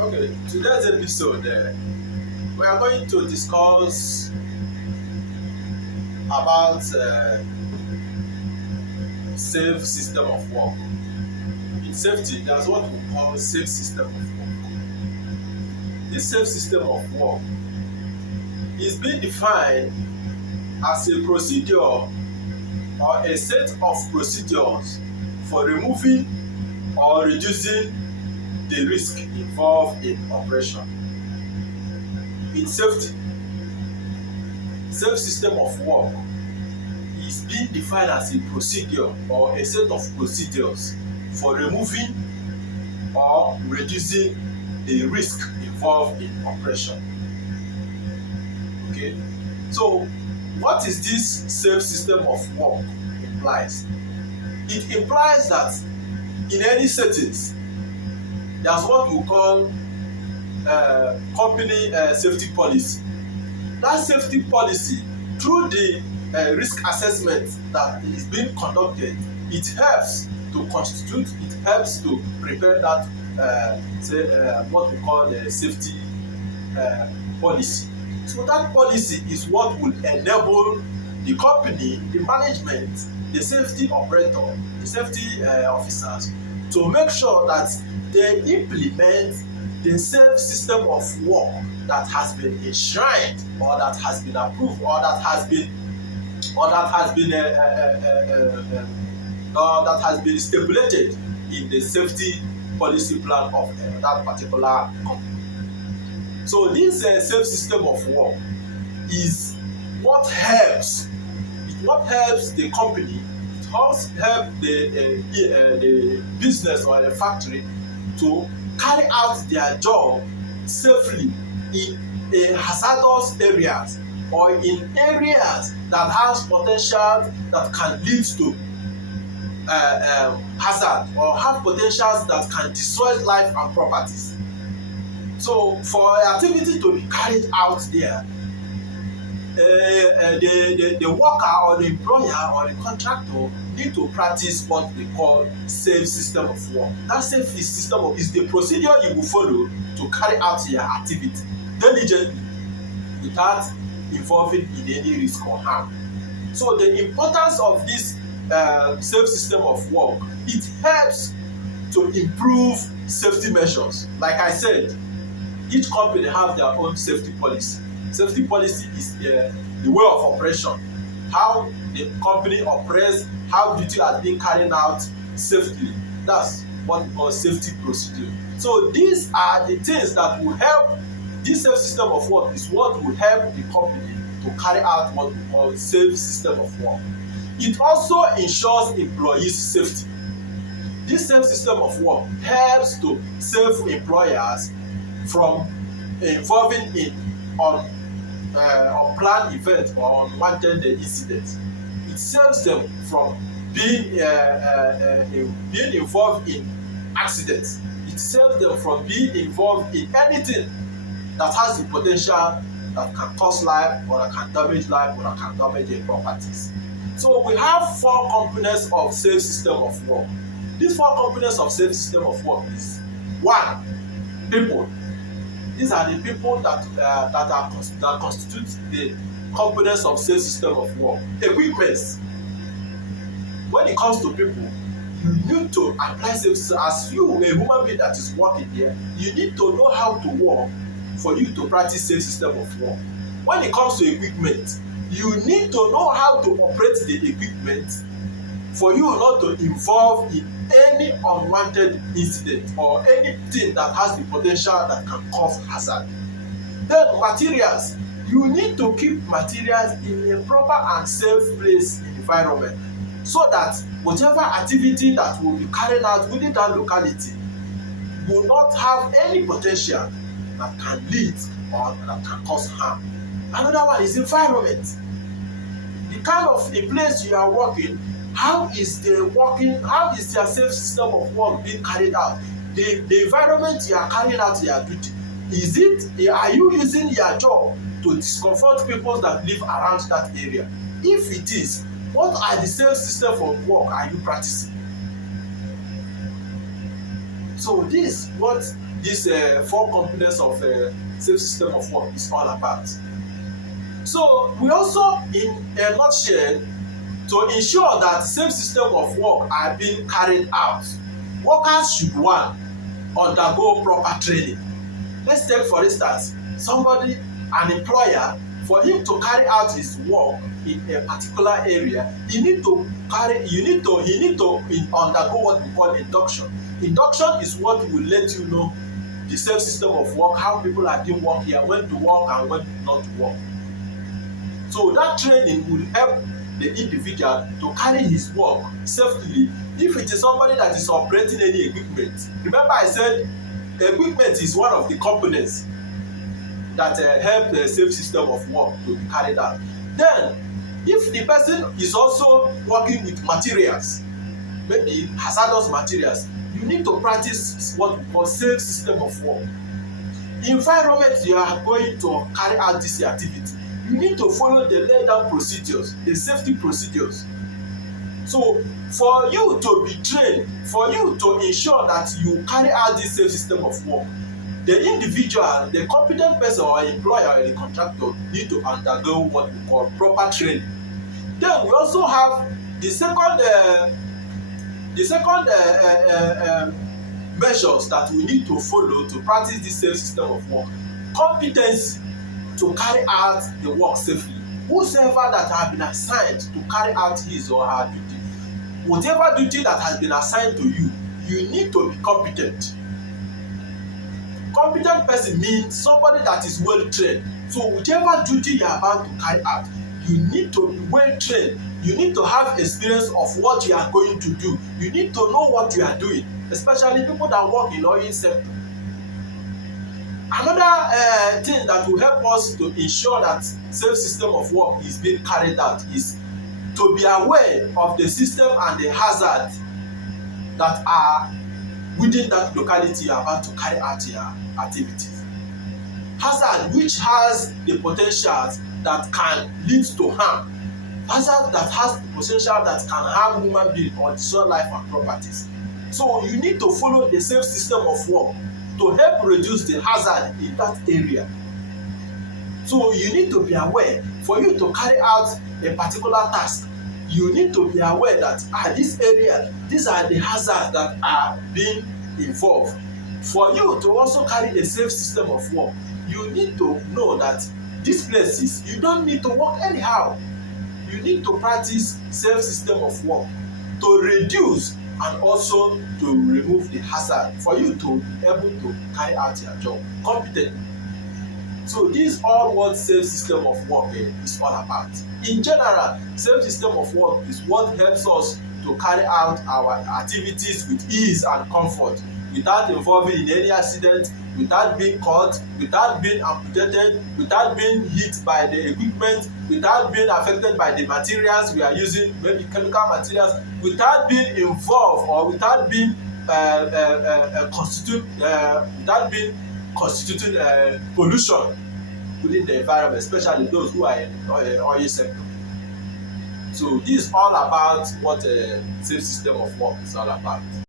Okay, today's episode, we are going to discuss about safe system of work. In safety, there's what we call safe system of work. This safe system of work is being defined as a procedure or a set of procedures for removing or reducing the risk involved in operation. In safety, safe system of work is being defined as a procedure or a set of procedures for removing or reducing the risk involved in operation. Okay, so what is this safe system of work implies? It implies that in any settings, there's what we call company safety policy. That safety policy, through the risk assessment that is being conducted, it helps to constitute, it helps to prepare that what we call the safety policy. So that policy is what would enable the company, the management, the safety operator, the safety officers to make sure that they implement the safe system of work that has been enshrined or that has been approved or that has been that has been stipulated in the safety policy plan of that particular company. So this safe system of work is what helps the company, it helps the business or the factory to carry out their job safely in a hazardous areas or in areas that has potential that can lead to hazard or have potentials that can destroy life and properties. So for activity to be carried out there, the worker or the employer or the contractor need to practice what we call safe system of work. That safe system is the procedure you will follow to carry out your activity diligently without involving in any risk or harm. So the importance of this safe system of work, it helps to improve safety measures. Like I said, each company have their own safety policy. Safety policy is the way of operation, how the company operates, how duty has been carried out safely. That's what we call safety procedure. So these are the things that will help. This safe system of work is what will help the company to carry out what we call safe system of work. It also ensures employees safety. This safe system of work helps to save employers from involving in unplanned events or unwanted incidents. It saves them from being involved in accidents. It saves them from being involved in anything that has the potential that can cause life or that can damage life or that can damage their properties. So we have four components of safe system of work. These four components of safe system of work is: one, people. These are the people that constitute the components of safe system of work. Equipment. When it comes to people, you need to apply safe system. As you, a human being that is working there, you need to know how to work for you to practice safe system of work. When it comes to equipment, you need to know how to operate the equipment for you not to involve in any unwanted incident or anything that has the potential that can cause hazard. Then materials, you need to keep materials in a proper and safe place environment so that whatever activity that will be carried out within that locality will not have any potential that can lead or that can cause harm. Another one is environment. The kind of a place you are working, how is their safe system of work being carried out? The environment you are carrying out your duty, are you using your job to discomfort people that live around that area? If it is, what are the safe system of work are you practicing? So this what this four components of safe system of work is all about. So we also, in a nutshell, to ensure that safe system of work are being carried out, workers should one, undergo proper training. Let's take for instance somebody, an employer, for him to carry out his work in a particular area, he need to undergo what we call induction. Induction is what will let you know the safe system of work, how people are doing work here, when to work and when not to work. So that training will help the individual to carry his work safely. If it is somebody that is operating any equipment, remember I said equipment is one of the components that help the safe system of work to be carried out. Then if the person is also working with materials, maybe hazardous materials, you need to practice what we call safe system of work. Environment you are going to carry out this activity, you need to follow the laid down procedures, the safety procedures. So for you to be trained, for you to ensure that you carry out this safe system of work, the individual, the competent person or employer or the contractor need to undergo what we call proper training. Then we also have the second measures that we need to follow to practice this safe system of work. Competency to carry out the work safely. Whosoever that has been assigned to carry out his or her duty, whatever duty that has been assigned to you, you need to be competent. Competent person means somebody that is well trained. So whichever duty you are about to carry out, you need to be well trained. You need to have experience of what you are going to do. You need to know what you are doing, especially people that work in oil sector. Another thing that will help us to ensure that safe system of work is being carried out is to be aware of the system and the hazard that are within that locality you are about to carry out your activities. Hazard which has the potential that can lead to harm. Hazard that has the potential that can harm human being or destroy life and properties. So you need to follow the safe system of work to help reduce the hazard in that area. So you need to be aware, for you to carry out a particular task, you need to be aware that this area, these are the hazards that are being involved. For you to also carry a safe system of work, you need to know that these places, you don't need to work anyhow. You need to practice safe system of work to reduce and also to remove the hazard for you to be able to carry out your job competently. So this is all what safe system of work is all about. In general, safe system of work is what helps us to carry out our activities with ease and comfort, without involving in any accident, without being caught, without being amputated, without being hit by the equipment, without being affected by the materials we are using, maybe chemical materials, without being involved or without being constituting pollution within the environment, especially those who are in oil sector. So this is all about what a safe system of work is all about.